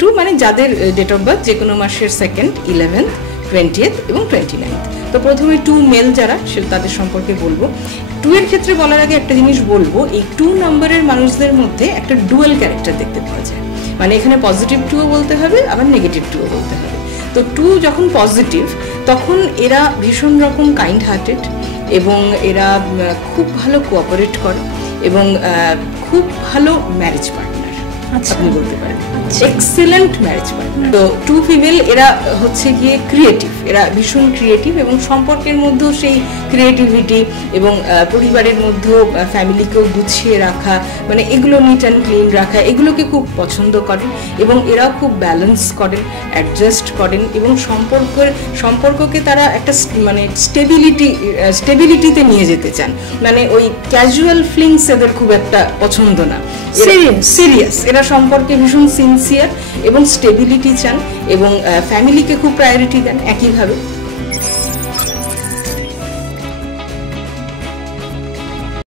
2 মানে যাদের date of birth যে কোনো মাসের 2nd, 11th, 20th এবং 29th। তো প্রথমে 2 মেল যারা তাদের সম্পর্কে বলবো। 2 এর ক্ষেত্রে বলার আগে একটা জিনিস বলবো, এই 2 নম্বরের মানুষদের মধ্যে একটা ডুয়াল ক্যারেক্টার দেখতে পাওয়া যায়, মানে এখানে পজিটিভ 2ও বলতে হবে আবার নেগেটিভ 2ও বলতে হবে। তো 2 যখন পজিটিভ তখন এরা ভীষণ রকম কাইন্ড হার্টেড এবং এরা খুব ভালো কোঅপারেট করে এবং খুব ভালো ম্যারেজ পার্টনার আপনি বলতে পারেন, এক্সেলেন্ট ম্যারেজ পার্টনার। তো 2 ফিমেল এরা হচ্ছে গিয়ে ক্রিয়েটিভ, এরা ভীষণ ক্রিয়েটিভ এবং সম্পর্কের মধ্যেও সেই ক্রিয়েটিভিটি এবং পরিবারের মধ্যেও ফ্যামিলিকেও গুছিয়ে রাখা, মানে এগুলো নিট অ্যান্ড ক্লিন রাখা, এগুলোকে খুব পছন্দ করেন এবং এরাও খুব ব্যালেন্স করেন, অ্যাডজাস্ট করেন এবং সম্পর্ককে তারা একটা মানে স্টেবিলিটিতে নিয়ে যেতে চান, মানে ওই ক্যাজুয়াল ফ্লিংস এদের খুব একটা পছন্দ না, সিরিয়াস এরা সম্পর্কে ভীষণ সিনসিয়ার এবং স্টেবিলিটি চান এবং ফ্যামিলিকে খুব প্রায়োরিটি দেন একইভাবে।